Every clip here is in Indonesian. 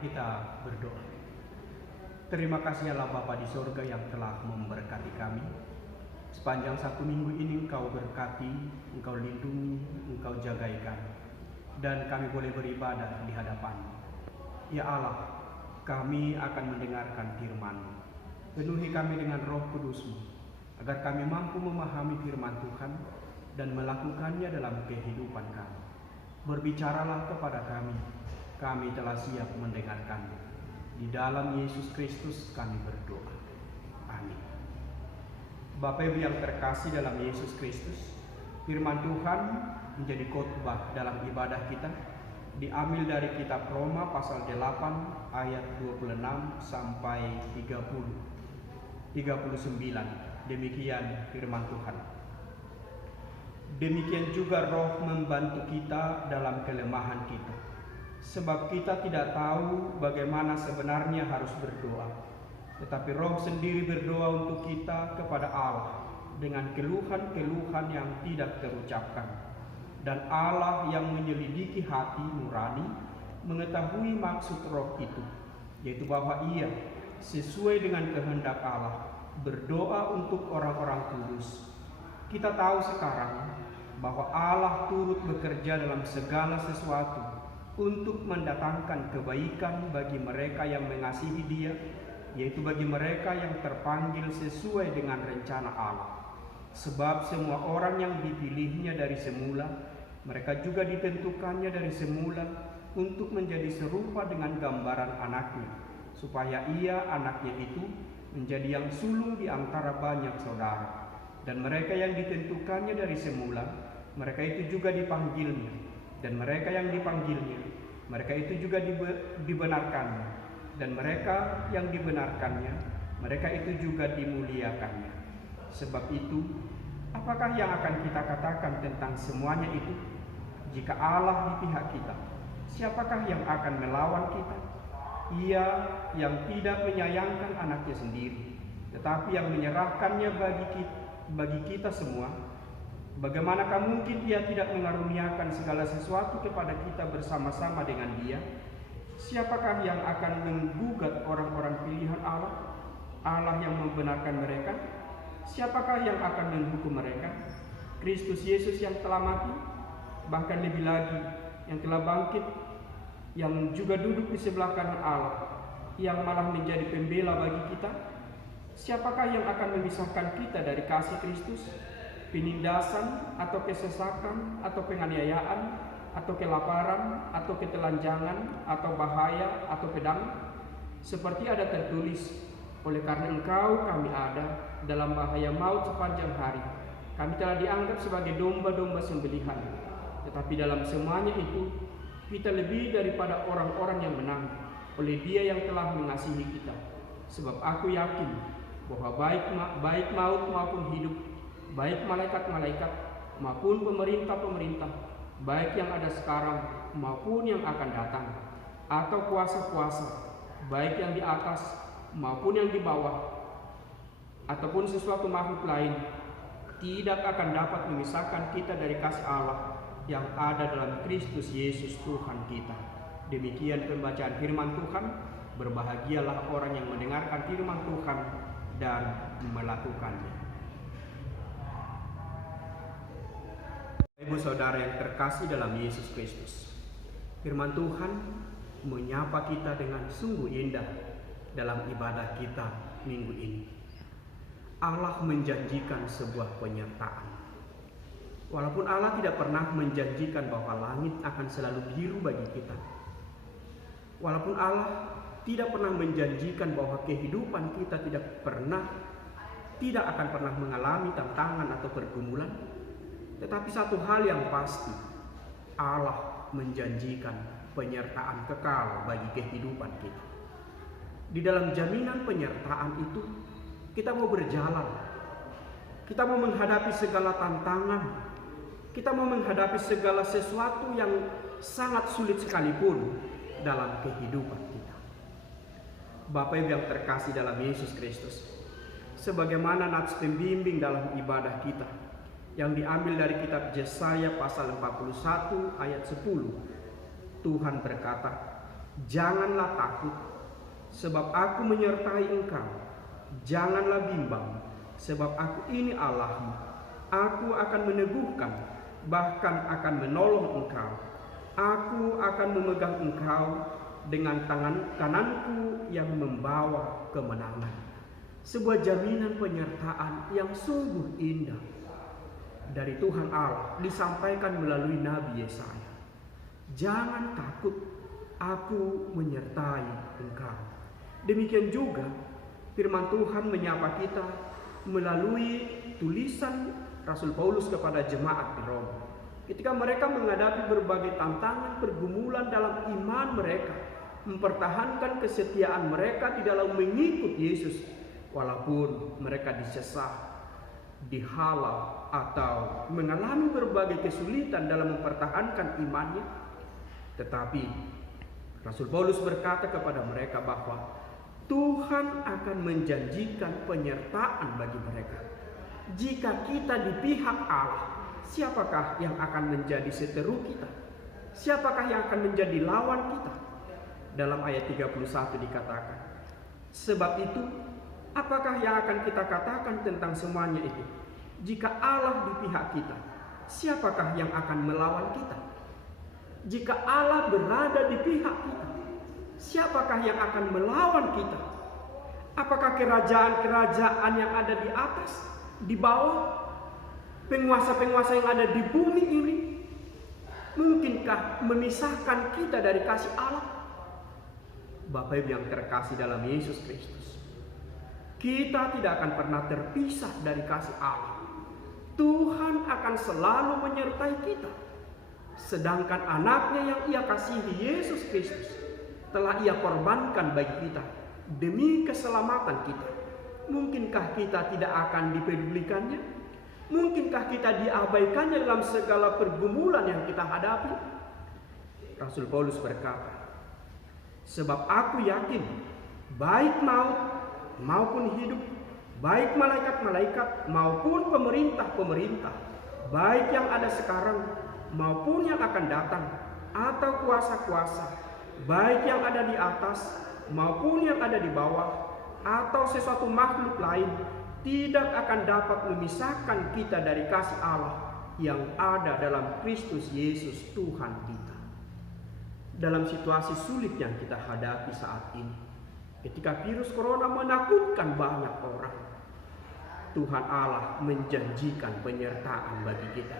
Kita berdoa. Terima kasih Allah Bapa di sorga yang telah memberkati kami. Sepanjang satu minggu ini Engkau berkati, Engkau lindungi, Engkau jagai kami. Dan kami boleh beribadah di hadapan-Mu. Ya Allah, kami akan mendengarkan firman-Mu. Penuhi kami dengan Roh Kudus-Mu, agar kami mampu memahami firman Tuhan dan melakukannya dalam kehidupan kami. Berbicaralah kepada kami telah siap mendengarkan-Mu. Di dalam Yesus Kristus kami berdoa. Amin. Bapak Ibu yang terkasih dalam Yesus Kristus, firman Tuhan menjadi khotbah dalam ibadah kita, diambil dari kitab Roma pasal 8 ayat 26 sampai 39. Demikian firman Tuhan. Demikian juga Roh membantu kita dalam kelemahan kita. Sebab kita tidak tahu bagaimana sebenarnya harus berdoa. Tetapi Roh sendiri berdoa untuk kita kepada Allah dengan keluhan-keluhan yang tidak terucapkan. Dan Allah yang menyelidiki hati nurani mengetahui maksud Roh itu, yaitu bahwa Ia sesuai dengan kehendak Allah berdoa untuk orang-orang kudus. Kita tahu sekarang bahwa Allah turut bekerja dalam segala sesuatu untuk mendatangkan kebaikan bagi mereka yang mengasihi Dia, yaitu bagi mereka yang terpanggil sesuai dengan rencana Allah. Sebab semua orang yang dipilihnya dari semula, mereka juga ditentukannya dari semula untuk menjadi serupa dengan gambaran anaknya, supaya Ia, anaknya itu, menjadi yang sulung di antara banyak saudara. Dan mereka yang ditentukannya dari semula, mereka itu juga dipanggilnya. Dan mereka yang dipanggilnya, mereka itu juga dibenarkannya. Dan mereka yang dibenarkannya, mereka itu juga dimuliakannya. Sebab itu, apakah yang akan kita katakan tentang semuanya itu? Jika Allah di pihak kita, siapakah yang akan melawan kita? Ia yang tidak menyayangkan anaknya sendiri, tetapi yang menyerahkannya bagi kita semua, bagaimanakah mungkin Ia tidak mengaruniakan segala sesuatu kepada kita bersama-sama dengan Dia? Siapakah yang akan menggugat orang-orang pilihan Allah? Allah yang membenarkan mereka? Siapakah yang akan menghukum mereka? Kristus Yesus yang telah mati, bahkan lebih lagi yang telah bangkit, yang juga duduk di sebelah kanan Allah, yang malah menjadi pembela bagi kita. Siapakah yang akan memisahkan kita dari kasih Kristus? Penindasan atau kesesakan atau penganiayaan atau kelaparan atau ketelanjangan atau bahaya atau pedang? Seperti ada tertulis, oleh karena Engkau kami ada dalam bahaya maut sepanjang hari. Kami telah dianggap sebagai domba-domba sembelihan. Tetapi dalam semuanya itu, kita lebih daripada orang-orang yang menang oleh Dia yang telah mengasihi kita. Sebab aku yakin bahwa baik maut maupun hidup, baik malaikat-malaikat maupun pemerintah-pemerintah, baik yang ada sekarang maupun yang akan datang, atau kuasa-kuasa, baik yang di atas maupun yang di bawah, ataupun sesuatu makhluk lain, tidak akan dapat memisahkan kita dari kasih Allah yang ada dalam Kristus Yesus Tuhan kita. Demikian pembacaan firman Tuhan. Berbahagialah orang yang mendengarkan firman Tuhan dan melakukannya. Ibu saudara yang terkasih dalam Yesus Kristus, firman Tuhan menyapa kita dengan sungguh indah dalam ibadah kita minggu ini. Allah menjanjikan sebuah penyertaan. Walaupun Allah tidak pernah menjanjikan bahwa langit akan selalu biru bagi kita, walaupun Allah tidak pernah menjanjikan bahwa kehidupan kita tidak akan pernah mengalami tantangan atau pergumulan, tetapi satu hal yang pasti, Allah menjanjikan penyertaan kekal bagi kehidupan kita. Di dalam jaminan penyertaan itu, kita mau berjalan, kita mau menghadapi segala tantangan, kita mau menghadapi segala sesuatu yang sangat sulit sekalipun dalam kehidupan kita. Bapak Ibu yang terkasih dalam Yesus Kristus, sebagaimana nats pembimbing dalam ibadah kita yang diambil dari kitab Yesaya pasal 41 ayat 10, Tuhan berkata, Janganlah takut, sebab aku menyertai engkau. Janganlah bimbang, sebab aku ini Allahmu. Aku akan meneguhkan, bahkan akan menolong engkau. Aku akan memegang engkau dengan tangan kananku yang membawa kemenangan. Sebuah jaminan penyertaan yang sungguh indah dari Tuhan Allah disampaikan melalui Nabi Yesaya. Jangan takut, aku menyertai engkau. Demikian juga firman Tuhan menyapa kita melalui tulisan Rasul Paulus kepada jemaat di Roma. Ketika mereka menghadapi berbagai tantangan pergumulan dalam iman mereka, mempertahankan kesetiaan mereka di dalam mengikut Yesus, walaupun mereka disesah, dihalau, atau mengalami berbagai kesulitan dalam mempertahankan imannya. Tetapi Rasul Paulus berkata kepada mereka bahwa Tuhan akan menjanjikan penyertaan bagi mereka. Jika kita di pihak Allah, siapakah yang akan menjadi seteru kita? Siapakah yang akan menjadi lawan kita? Dalam ayat 31 dikatakan, sebab itu, apakah yang akan kita katakan tentang semuanya itu? Jika Allah di pihak kita, siapakah yang akan melawan kita? Jika Allah berada di pihak kita, siapakah yang akan melawan kita? Apakah kerajaan-kerajaan yang ada di atas, di bawah, penguasa-penguasa yang ada di bumi ini, mungkinkah memisahkan kita dari kasih Allah? Bapak Ibu yang terkasih dalam Yesus Kristus, kita tidak akan pernah terpisah dari kasih Allah. Tuhan akan selalu menyertai kita. Sedangkan anaknya yang ia kasihi, Yesus Kristus, telah ia korbankan bagi kita demi keselamatan kita. Mungkinkah kita tidak akan dipedulikannya? Mungkinkah kita diabaikannya dalam segala pergumulan yang kita hadapi? Rasul Paulus berkata, sebab aku yakin baik maut maupun hidup, baik malaikat-malaikat maupun pemerintah-pemerintah, baik yang ada sekarang maupun yang akan datang, atau kuasa-kuasa, baik yang ada di atas maupun yang ada di bawah, atau sesuatu makhluk lain, tidak akan dapat memisahkan kita dari kasih Allah yang ada dalam Kristus Yesus Tuhan kita. Dalam situasi sulit yang kita hadapi saat ini, ketika virus corona menakutkan banyak orang, Tuhan Allah menjanjikan penyertaan bagi kita.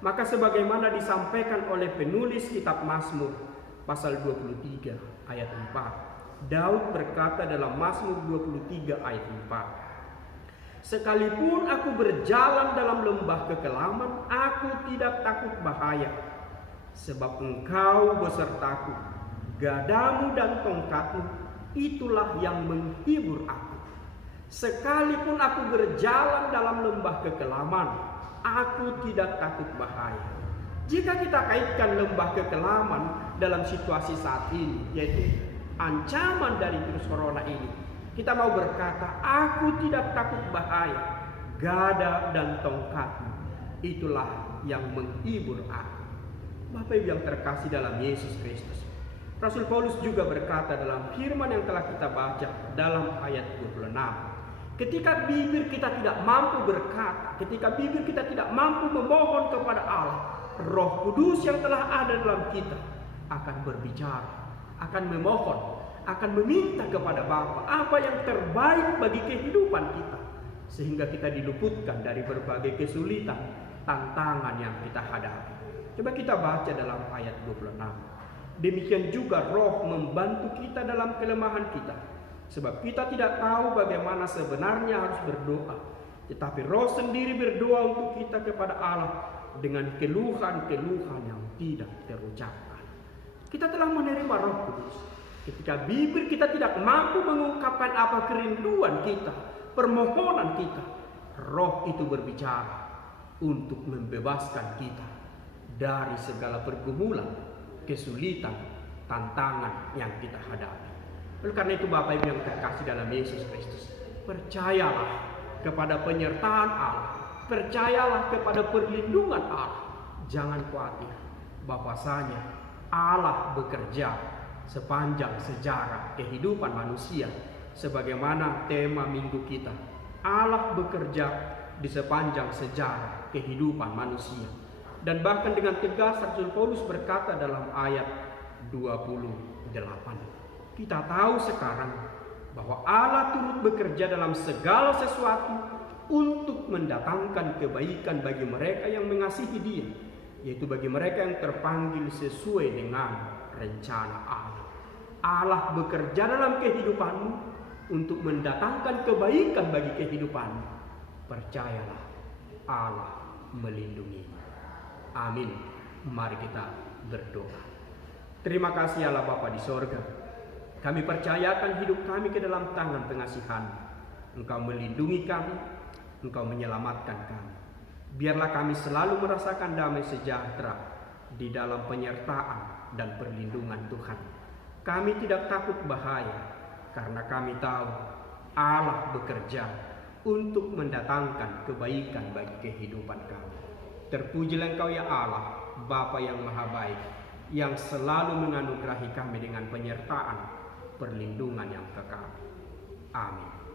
Maka sebagaimana disampaikan oleh penulis kitab Mazmur pasal 23 ayat 4, Daud berkata dalam Mazmur 23 ayat 4, sekalipun aku berjalan dalam lembah kekelaman, aku tidak takut bahaya, sebab engkau besertaku, gadamu dan tongkatmu, itulah yang menghibur aku. Sekalipun aku berjalan dalam lembah kekelaman, aku tidak takut bahaya. Jika kita kaitkan lembah kekelaman dalam situasi saat ini, yaitu ancaman dari virus corona ini, kita mau berkata, aku tidak takut bahaya, gada dan tongkatmu, itulah yang menghibur aku. Bapak Ibu yang terkasih dalam Yesus Kristus, Rasul Paulus juga berkata dalam firman yang telah kita baca dalam ayat 26, ketika bibir kita tidak mampu berkata, ketika bibir kita tidak mampu memohon kepada Allah, Roh Kudus yang telah ada dalam kita akan berbicara, akan memohon, akan meminta kepada Bapa apa yang terbaik bagi kehidupan kita, sehingga kita diluputkan dari berbagai kesulitan, tantangan yang kita hadapi. Coba kita baca dalam ayat 26. Demikian juga Roh membantu kita dalam kelemahan kita, sebab kita tidak tahu bagaimana sebenarnya harus berdoa, tetapi Roh sendiri berdoa untuk kita kepada Allah dengan keluhan-keluhan yang tidak terucapkan. Kita telah menerima Roh Kudus. Ketika bibir kita tidak mampu mengungkapkan apa kerinduan kita, permohonan kita, Roh itu berbicara untuk membebaskan kita dari segala pergumulan, kesulitan, tantangan yang kita hadapi. Oleh karena itu Bapak Ibu yang terkasih dalam Yesus Kristus, percayalah kepada penyertaan Allah, percayalah kepada perlindungan Allah. Jangan khawatir, bahwasanya Allah bekerja sepanjang sejarah kehidupan manusia. Sebagaimana tema minggu kita, Allah bekerja di sepanjang sejarah kehidupan manusia. Dan bahkan dengan tegas Rasul Paulus berkata dalam ayat 28, kita tahu sekarang bahwa Allah turut bekerja dalam segala sesuatu untuk mendatangkan kebaikan bagi mereka yang mengasihi Dia, yaitu bagi mereka yang terpanggil sesuai dengan rencana Allah. Allah bekerja dalam kehidupanmu untuk mendatangkan kebaikan bagi kehidupanmu. Percayalah, Allah melindungimu. Amin. Mari kita berdoa. Terima kasih Allah Bapa di sorga. Kami percayakan hidup kami ke dalam tangan pengasihan. Engkau melindungi kami, Engkau menyelamatkan kami. Biarlah kami selalu merasakan damai sejahtera di dalam penyertaan dan perlindungan Tuhan. Kami tidak takut bahaya, karena kami tahu Allah bekerja untuk mendatangkan kebaikan bagi kehidupan kami. Terpujilah Engkau ya Allah, Bapa yang Maha Baik, yang selalu menganugerahi kami dengan penyertaan, perlindungan yang kekal. Amin.